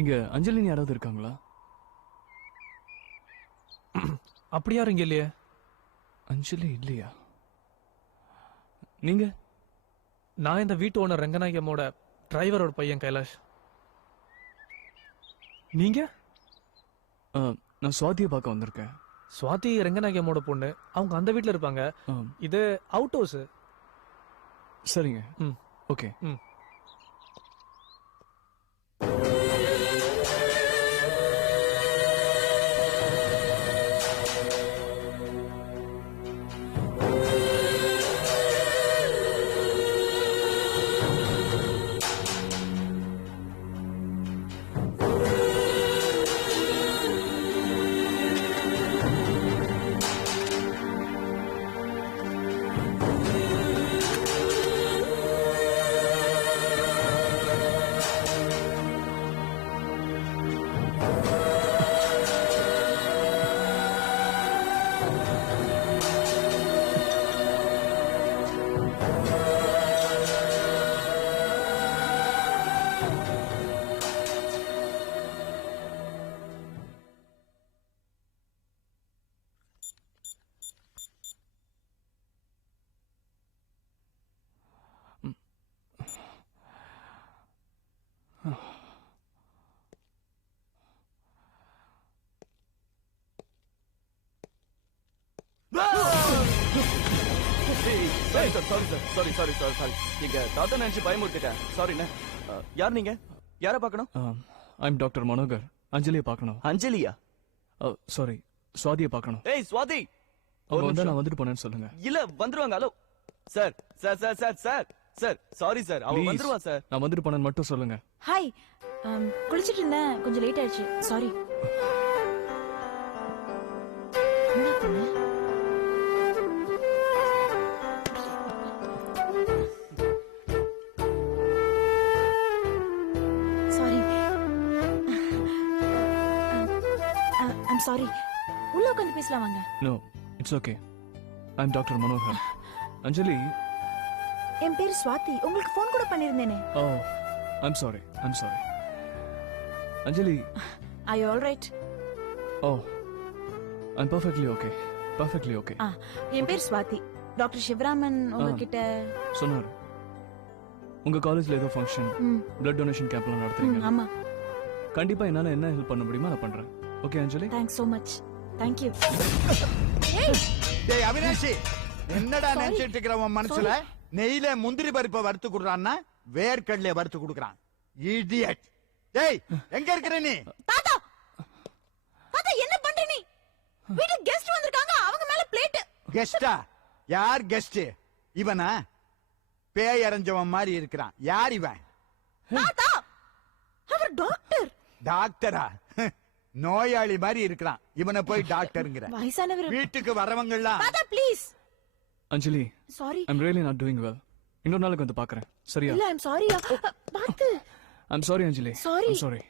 இங்க அஞ்சலின்னு யாராவது இருக்காங்களா? அப்படி யாரும் இங்க இல்லையே. அஞ்சலி இல்லையா? நீங்க? நான் இந்த வீட்டு ஓனர் ரங்கநாயகமோட டிரைவரோட பையன் கைலாஷ். நீங்க? நான் சுவாதியை பார்க்க வந்திருக்கேன். சுவாதி ரங்கநாயகமோட பொண்ணு. அவங்க அந்த வீட்டுல இருப்பாங்க. இது அவுட் ஹவுஸ். சரிங்க. ஓகே. சாரி. எங்க தாத்தா நினைச்சு பயமுறுத்திட்டேன். சாரிண்ணே. யார் நீங்க? யாரை பார்க்கணும்? I'm doctor Manohar. அஞ்சலியை பார்க்கணும். அஞ்சலியா? சாரி, சுவாதியை பார்க்கணும். ஏய் சுவாதி, அவங்க வந்தா நான் வந்துட்டு போனேன்னு சொல்லுங்க. இல்ல வந்துருவாங்க. Hello sir sir sir sir sir sir sorry sir, அவங்க வந்துருவா சார். நான் வந்துட்டு போனேன்னு மட்டும் சொல்லுங்க. ஹாய், குளிச்சிட்டு இருந்தேன், கொஞ்சம் லேட் ஆயிடுச்சு, சாரி. Sorry, I'm sorry. உள்ள உட்காந்து பேசலாம் வாங்க. No, it's okay. I'm doctor Manohar. Anjali. என் பேர் ஸ்வாதி. உங்களுக்கு ஃபோன் கூட பண்ணிருந்தேனே. Oh, I'm sorry. Anjali. Are you all right? Oh, I'm perfectly okay. என் பேர் ஸ்வாதி. டாக்டர் சிவராமன் உங்ககிட்ட சொன்னாரு. உங்க காலேஜ்ல ஏதோ ஃபங்க்ஷன், பிளட் டொனேஷன் கேம்ப்லாம் நடத்துறீங்க. ஆமா. கண்டிப்பா என்னால என்ன ஹெல்ப் பண்ண முடியுமோ நான் பண்றேன். Okay Anjali? Thanks so much. Thank you. டேய் அவினாஷி, என்னடா நினைச்சிட்டு இருக்கிற உன் மனசுல? நெய்யில முந்திரி பருப்பை வறுத்து குடுறான்னா வேர்க்கடலைய வறுத்து குடுக்குறான். இடியட். டேய் எங்க இருக்கிற நீ? தாத்தா என்ன பண்ற நீ? வீட்டுக்கு கெஸ்ட் வந்திருக்காங்க, அவங்க மேல பிளேட். கெஸ்டா? யார் கெஸ்ட்? இவனா? பேய் அரைஞ்சவன் மாதிரி இருக்கிறான். யார் இவன்? தாத்தா அவர் டாக்டர். டாக்டரா? நோயாளி மாதிரி இருக்கிறான். இவனை போய் டாக்டர்ங்கற? வயசானவர். வீட்டுக்கு வரவங்க எல்லாம். தாத்தா please. Anjali, sorry. I'm really not doing well. இன்னொரு நாளைக்கு வந்து பார்க்கறேன். சரியா? இல்ல, ஐம் சாரி. பாத்து. I'm sorry Anjali. Sorry. I'm sorry.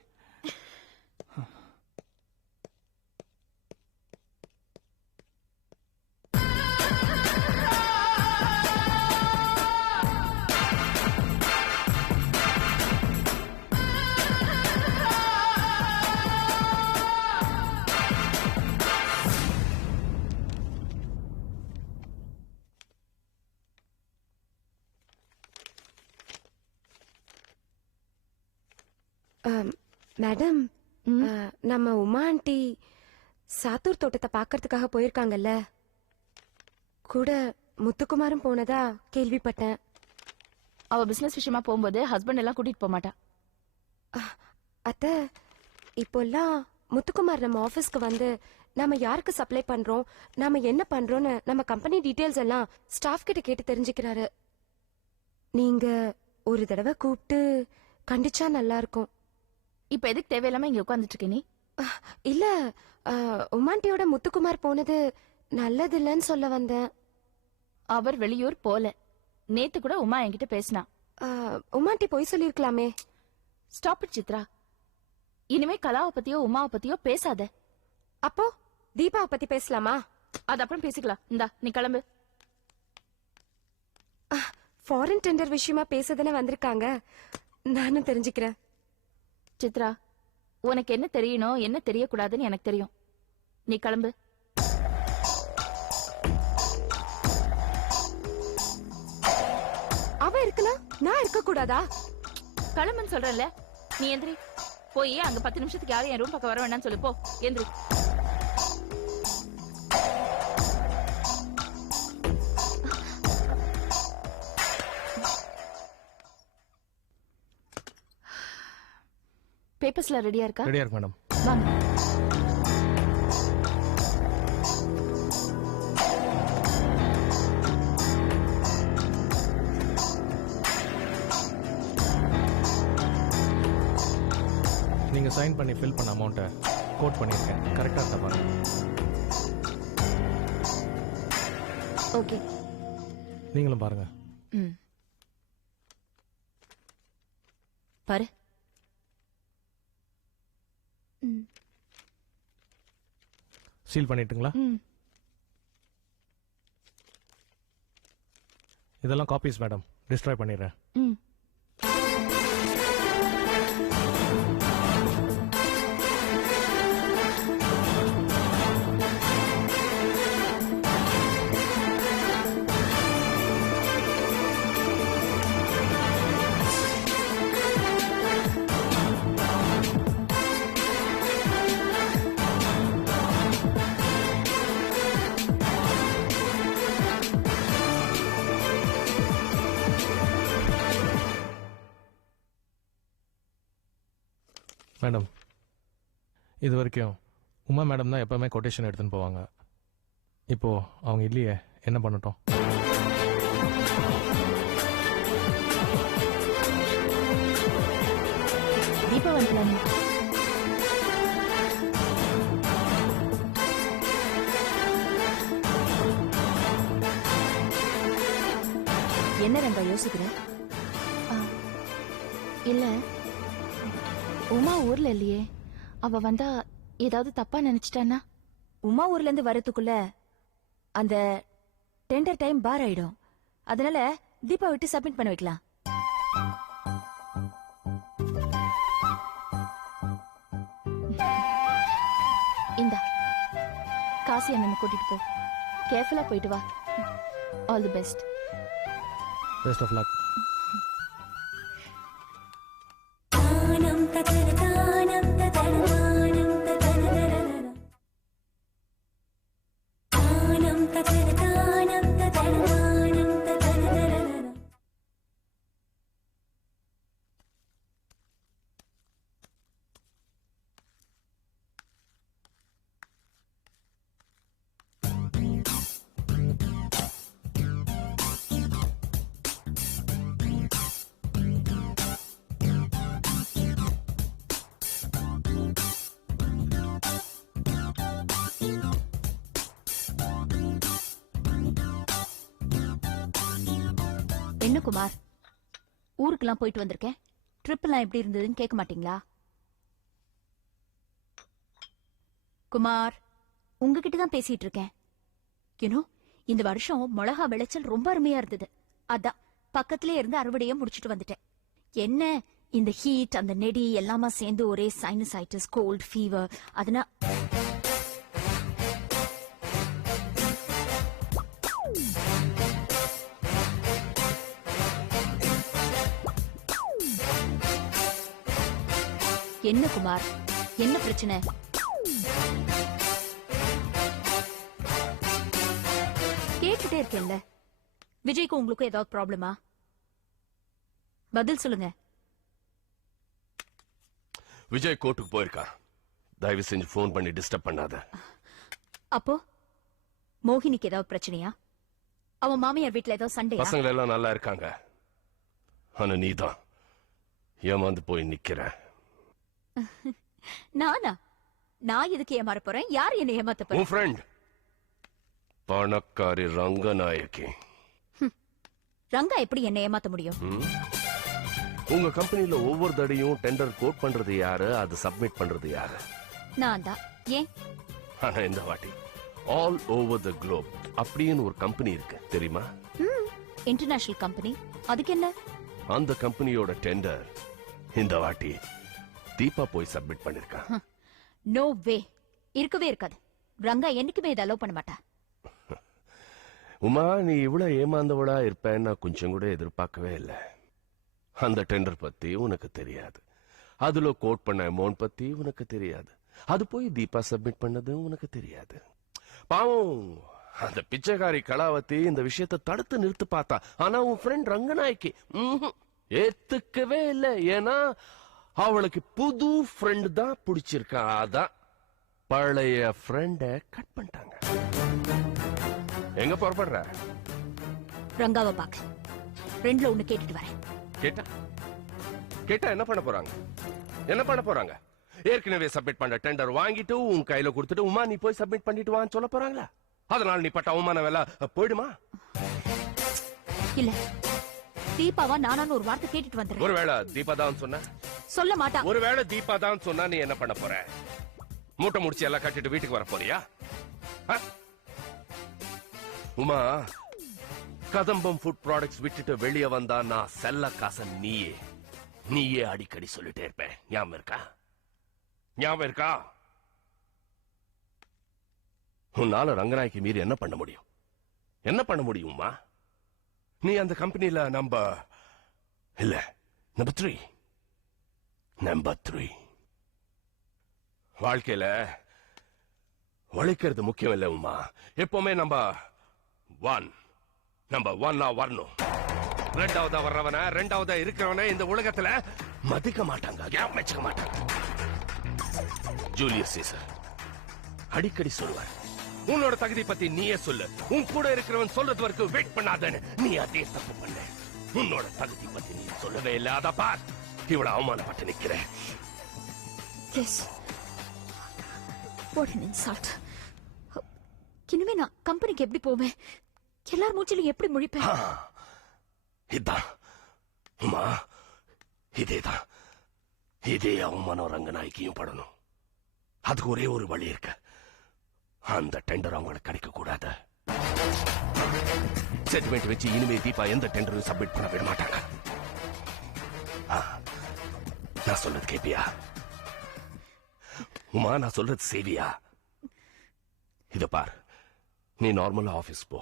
Madam, நம்ம உமா ஆண்டி சாத்தூர் தோட்டத்தை பாக்கிறதுக்காக போயிருக்காங்கல்ல, கூட முத்துக்குமாரும் போனதா கேள்விப்பட்டேன். அவ பிசினஸ் விஷயமா போகும்போது ஹஸ்பண்ட் எல்லாம் கூட்டிட்டு போக மாட்டா. அத்த, இப்போல்லாம் முத்துக்குமார் நம்ம ஆபீஸ்க்கு வந்து நாம யாருக்கு சப்ளை பண்றோம், நாம என்ன பண்றோம்னு நம்ம கம்பெனி டீடைல்ஸ் எல்லாம் ஸ்டாஃப் கிட்ட கேட்டு தெரிஞ்சுக்கிறாரு. நீங்க ஒரு தடவை கூப்பிட்டு கண்டிச்சா நல்லா இருக்கும். இப்ப எதுக்கு தேவையில்லாம இங்க உட்கார்ந்துட்டு இருக்க நீ? இல்ல, உமாண்டியோட முத்துக்குமார் போனது நல்லது இல்லன்னு சொல்ல வந்தேன். அவர் வெளியூர் போல. நேத்து கூட உமா என்கிட்ட பேசினா. உமாண்டி போய் சொல்லிருக்கலாமே. Stop it Chitra. இனிமே கலாவை பத்தியோ உமாவை பத்தியோ பேசாத. அப்போ தீபாவை பத்தி பேசலாமா? அது அப்புறம் பேசிக்கலாம். இந்தா நீ கிளம்பு. ஃபாரின் டெண்டர் விஷயமா பேசதானே வந்திருக்காங்க, நானும் தெரிஞ்சுக்கிறேன். சித்ரா, உனக்கு என்ன தெரியணும் என்ன தெரியக்கூடாதுன்னு எனக்கு தெரியும். நீ கிளம்பு. அவ இருக்கலாம், நான் இருக்க கூடாதா? கிளம்புன்னு சொல்றேன்ல. நீ எந்திரி. போய் அங்க 10 நிமிஷத்துக்கு யாரும் என் ரூம் பக்கம் வர வேண்டாம்னு சொல்லு. போ, எந்திரி. பேப்பர்ஸ்ல ரெடியா இருக்கா? ரெடியா இருக்கு மேடம். வாங்க. நீங்க சைன் பண்ணி ஃபில் பண்ண அமௌண்ட்டை கோட் பண்ணிருக்கேன். கரெக்டா இருக்கா பாருங்க. ஓகே. நீங்களும் பாருங்க. பாரு. சீல் பண்ணிட்டுங்களா? இதெல்லாம் காப்பீஸ் மேடம். டிஸ்ட்ராய் பண்ணிடுறேன். மேடம், இது வரைக்கும் உமா மேடம் தான் எப்பவுமே கொட்டேஷன் எடுத்துன்னு போவாங்க. இப்போ அவங்க இல்லையே, என்ன பண்ணட்டும்? தீபா வந்துடலாம். என்ன ரங்கா யோசிக்கிற? இல்ல, உமா ஊர்ல இல்லையே. அவ வந்தா ஏதாவது தப்பா நினைச்சிட்டானா? உமா ஊர்ல இருந்து வரதுக்குள்ள அந்த டெண்டர் டைம் பார் ஆயிடும். அதனால தீபா விட்டு சப்மிட் பண்ண வைக்கலாம். இந்தா காசி அண்ணனை கூட்டிட்டு போ. கேர்ஃபுல்லா போயிட்டு வா. All the best. Best of luck. என்ன குமார், ஊருக்கெல்லாம் போயிட்டு வந்திருக்கேன், ட்ரிப் எல்லாம் எப்படி இருந்ததுன்னு கேட்க மாட்டீங்களா? குமார், உங்ககிட்ட தான் பேசிட்டு இருக்கேன். யூனோ, இந்த வருஷம் மிளகா விளைச்சல் ரொம்ப அருமையா இருந்தது. அதான் பக்கத்திலே இருந்து அறுவடையை முடிச்சிட்டு வந்துட்டேன். என்ன இந்த ஹீட், அந்த நெடி எல்லாமா சேர்ந்து ஒரே சைனசைட்டிஸ், கோல்ட், ஃபீவர். அதனால என்ன குமார், என்ன பிரச்சனை? கேட்டுட்டே இருக்கேன்ல. விஜய்க்கு உங்களுக்கு ஏதாவது ப்ராப்ளமா? பதில் சொல்லுங்க. விஜய் கோர்ட்டுக்கு போயிருக்கான். தயவு செஞ்சு போன் பண்ணி டிஸ்டர்ப் பண்ணாத. அப்போ மோகினிக்கு ஏதாவது பிரச்சனையா? அவன் மாமியார் வீட்டுல ஏதாவது சண்டையா? பசங்க எல்லாம் நல்லா இருக்காங்க. ஆனா நீதான் ஏமாந்து போய் நிக்கிற. நானா? நான் எதுக்கு ஏமாற போறேன்? யார் என்ன ஏமாத்த போறேன்? உன் ஃப்ரெண்ட் பணக்காரி ரங்கநாயகி. ரங்கா எப்படி என்ன ஏமாத்த முடியும்? உங்க கம்பெனில ஒவ்வொரு தடையும் டெண்டர் கோட் பண்றது யாரு, அது சப்மிட் பண்றது யாரு? நான் தான். ஏன்? ஆனா இந்த வாட்டி ஆல் ஓவர் த குளோப் அப்படின்னு ஒரு கம்பெனி இருக்கு, தெரியுமா? International company. அதுக்கு என்ன? அந்த கம்பெனியோட டெண்டர் இந்த வாட்டி தீபா போய் சப்மிட் பண்ணிருக்கான். நோ வே, இருக்கவே இருக்காது. ரங்கா என்னைக்குமே இதை அலோவ் பண்ண மாட்டா. உமா, நீ இவ்வளவு ஏமாந்தவளா இருப்பேன்னு நான் கொஞ்சம் கூட எதிர்பார்க்கவே இல்லை. அந்த டெண்டர் பத்தி உனக்கு தெரியாது, அதுல கோட் பண்ண அமௌண்ட் பத்தி உனக்கு தெரியாது, அது போய் தீபா சப்மிட் பண்ணது உனக்கு தெரியாது. பாவம் அந்த பிச்சைக்காரி கலாவதி இந்த விஷயத்தை தடுத்து நிறுத்து பார்த்தா. ஆனா உன் ஃப்ரெண்ட் ரங்கநாயக்கி ஏத்துக்கவே இல்லை. ஏன்னா அவளுக்கு புது ஃப்ரெண்ட் தான் பிடிச்சிருக்கா. அதான் பழைய ஃப்ரெண்ட கட் பண்ணிட்டாங்க. எங்க புறப்படுற? ரங்காவை பாக்க ரெண்டுல ஒண்ணு கேட்டுட்டு வரேன். கேட்டா கேட்டா என்ன பண்ண போறாங்க? என்ன பண்ண போறாங்க? ஏற்கனவே சப்மிட் பண்ண டெண்டர் வாங்கிட்டு உன் கையில கொடுத்துட்டு உமா நீ போய் சப்மிட் பண்ணிட்டு வான்னு சொல்ல போறாங்களா? அதனால நீ பட்ட அவமான வேலை போயிடுமா? இல்ல, தீபாவா நானான்னு ஒரு வார்த்தை கேட்டுட்டு வந்துடுறேன். ஒருவேளை தீபா தான் சொன்ன சொல்ல மாட்டா. ஒருவேளை தீபா தான் சொன்னா நீ என்ன பண்ண போற? மூட்டை முடிச்சு எல்லாம் கட்டிட்டு வீட்டுக்கு வர போறியா? உமா, கதம்பம் ஃபுட் ப்ராடக்ட்ஸ் விட்டுட்டு வெளியே வந்தா நான் செல்ல காச நீயே அடிக்கடி சொல்லிட்டே இருப்பேன். ஞாபகம் இருக்கா? ஞாபகம் இருக்கா? உன்னால ரங்கநாயக்கி மீறி என்ன பண்ண முடியும்? என்ன பண்ண முடியுமா? நீ அந்த கம்பெனில நம்பர் 3 வாழ்க்கையில உழைக்கிறது முக்கியம் இல்ல உமா. எப்பவுமே நம்பர் 1 வரணும். ரெண்டாவதா வர்றவன, ரெண்டாவதா இருக்கிறவன இந்த உலகத்துல மதிக்க மாட்டாங்க, வச்சுக்க மாட்டாங்க. ஜூலியஸ் சீசர் அடிக்கடி சொல்லுவார், உன்னோட தகுதி பத்தி நீயே சொல்லு, உன் கூட இருக்கிறவன் சொல்றது வரைக்கும் வெயிட் பண்ணாதன்னு. நீ அதே தப்பு பண்ண. உன்னோட தகுதி பத்தி நீ சொல்லவே இல்லை. அத பார், இவ்வளவு அவமானப்பட்டு நிக்கிறேன். What an insult. இனிமே நான் கம்பெனிக்கு எப்படி போவேன்? எல்லார் மூச்சிலும் எப்படி முழிப்பேன்? இதான் உமா, இதேதான். இதே அவமானம் ரங்கநாயக்கியும் படணும். அதுக்கு ஒரே ஒரு வழி இருக்கு. அந்த டெண்டர் அவங்களுக்கு கிடைக்க கூடாது. செட்டில்மெண்ட் வச்சு இனிமே தீபா எந்த டெண்டரும் சப்மிட் பண்ண விட மாட்டாங்க. நான் சொல்றது கேப்பியா உமா? நான் சொல்றது சேவியா? இத பார், நீ நார்மலா ஆபீஸ் போ,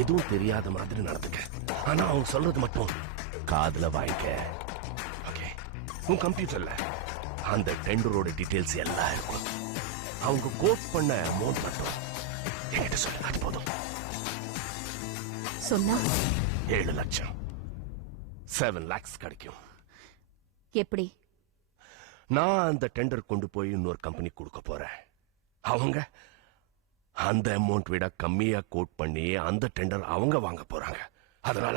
எதுவும் தெரியாத மாதிரி நடந்துக்க. ஆனா அவங்க சொல்றது மட்டும் காதுல வாங்கிக்க. ஓகே? உன் கம்ப்யூட்டர்ல அந்த டெண்டரோட டீடைல்ஸ் எல்லாம் இருக்கும். அவங்க கோட் பண்ண அமௌண்ட் மட்டும் என்கிட்ட சொல்லு, அது போதும். சொன்னா 7 லட்சம் 7 lakhs கிடைக்கும். எப்படி? நான் அந்த டெண்டர் கொண்டு போய் இன்னொரு கம்பெனி கொடுக்க போறேன். அவங்க அந்த அமௌண்ட் விட கம்மியா கோட் பண்ணி அந்த டெண்டர் அவங்க வாங்க போறாங்க. அதனால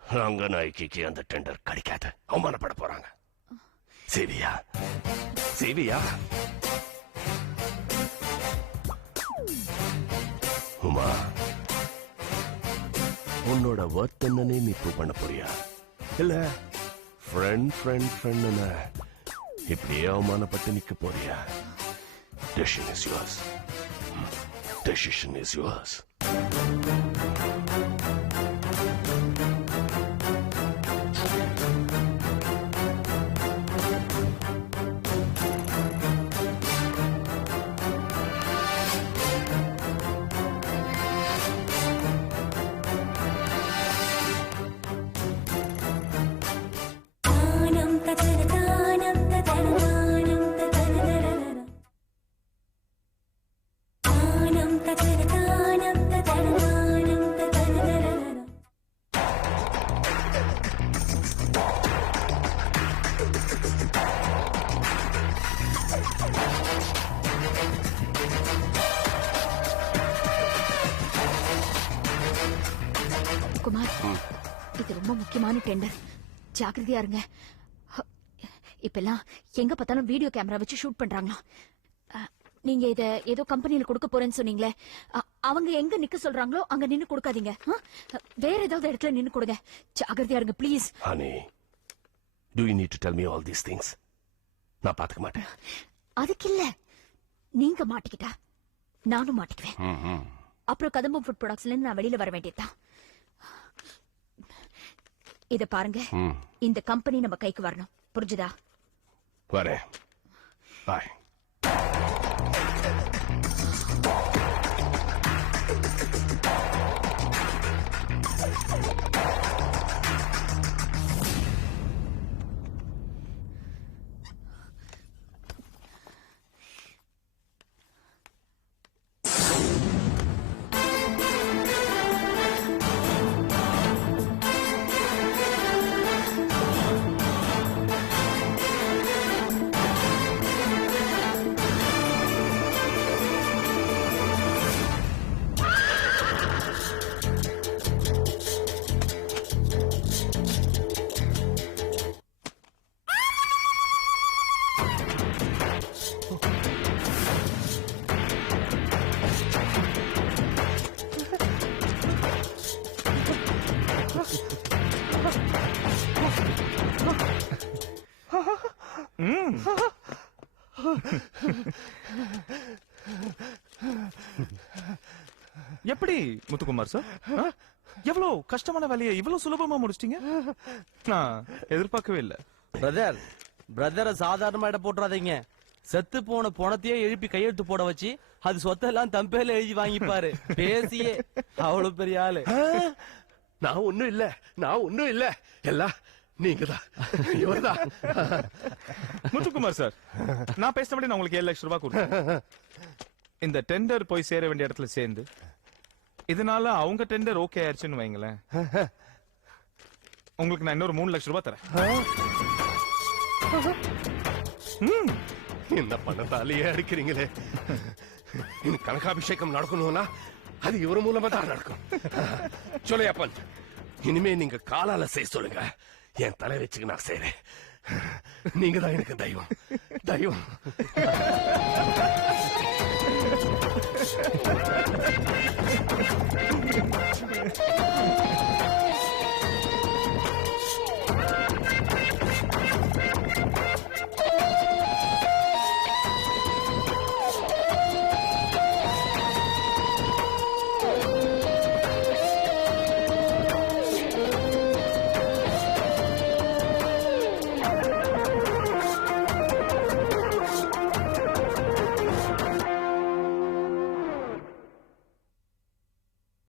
ரங்கநாயக்கிக்கு அந்த டெண்டர் கிடைக்காது, அவமானப்பட போறாங்க. சேவியா? சேவியா? உமா, உன்னோட ஒர்த் என்னன்னு நீ ப்ரூவ் பண்ண போறியா? இல்ல ஃப்ரெண்ட் இப்படியே அவமானப்பட்டு நிக்க போறியா? Decision is yours. Decision is yours. Kumar, இது ரொம்ப முக்கியமான டெண்டர், ஜாக்கிரதையா இருங்க. இப்பெல்லாம் எங்க பார்த்தாலும் வீடியோ கேமரா வச்சு ஷூட் பண்றாங்களாம். நீங்க இத ஏதோ கம்பெனில கொடுக்க போறேன்னு சொன்னீங்களே, அவங்க எங்க நிக்க சொல்றாங்களோ அங்க நின்னு கொடுக்காதீங்க. வேற ஏதாவது இடத்துல நின்னு கொடுங்க. ஜாக்கிரதையா இருங்க please. Honey, do you need to tell me all these things? நான் பாத்துக்க மாட்டேன். அதுக்கு இல்ல, நீங்க மாட்டிக்கிட்டா நானும் மாட்டிக்குவேன். அப்புறம் கதம்பம் ஃபுட் ப்ராடக்ட்ஸ்ல இருந்து நான் வெளியில வர வேண்டியதுதான். இத பாருங்க, இந்த கம்பெனி நம்ம கைக்கு வரணும், புரிஞ்சுதா? வரேன். பாய். எப்படி முத்துக்குமார் சார், எவ்வளவு கஷ்டமான வேலையை இவ்வளவு சுலபமா முடிச்சிட்டீங்க? நான் எதிர்பார்க்கவே இல்ல. பிரதரை சாதாரணமா இட போட்டுறாதீங்க. செத்து போன பணத்தையே எழுப்பி கையெழுத்து போட வச்சு அது சொத்தெல்லாம் தம்பேல எழுதி வாங்கிப்பாரு பேசியே. அவ்வளவு பெரிய ஆளு. நான் ஒண்ணும் இல்ல எல்லாம் நீங்கதான். இவர்தான். முத்துக்குமார் சார், நான் பேசினபடி நான் உங்களுக்கு 7 லட்சம் ரூபாய் கொடுத்தேன். இந்த டெண்டர் போய் சேர வேண்டிய இடத்துல சேர்ந்து இதனால அவங்க டெண்டர் ஓகே ஆயிடுச்சுன்னு வைங்களேன், உங்களுக்கு நான் இன்னொரு 3 லட்சம் ரூபாய் தரேன். என்ன பண்ணதாலேயே அடிக்கிறீங்களே. இன்னும் கனகாபிஷேகம் நடக்கணும்னா அது இவர் மூலமா தான் நடக்கும். சொல்லையப்பன், இனிமே நீங்க காலால செய்ய சொல்லுங்க, என் தலை வச்சுக்கு நான் செய்றேன். நீங்க தான் எனக்கு தெய்வம். தெய்வம்.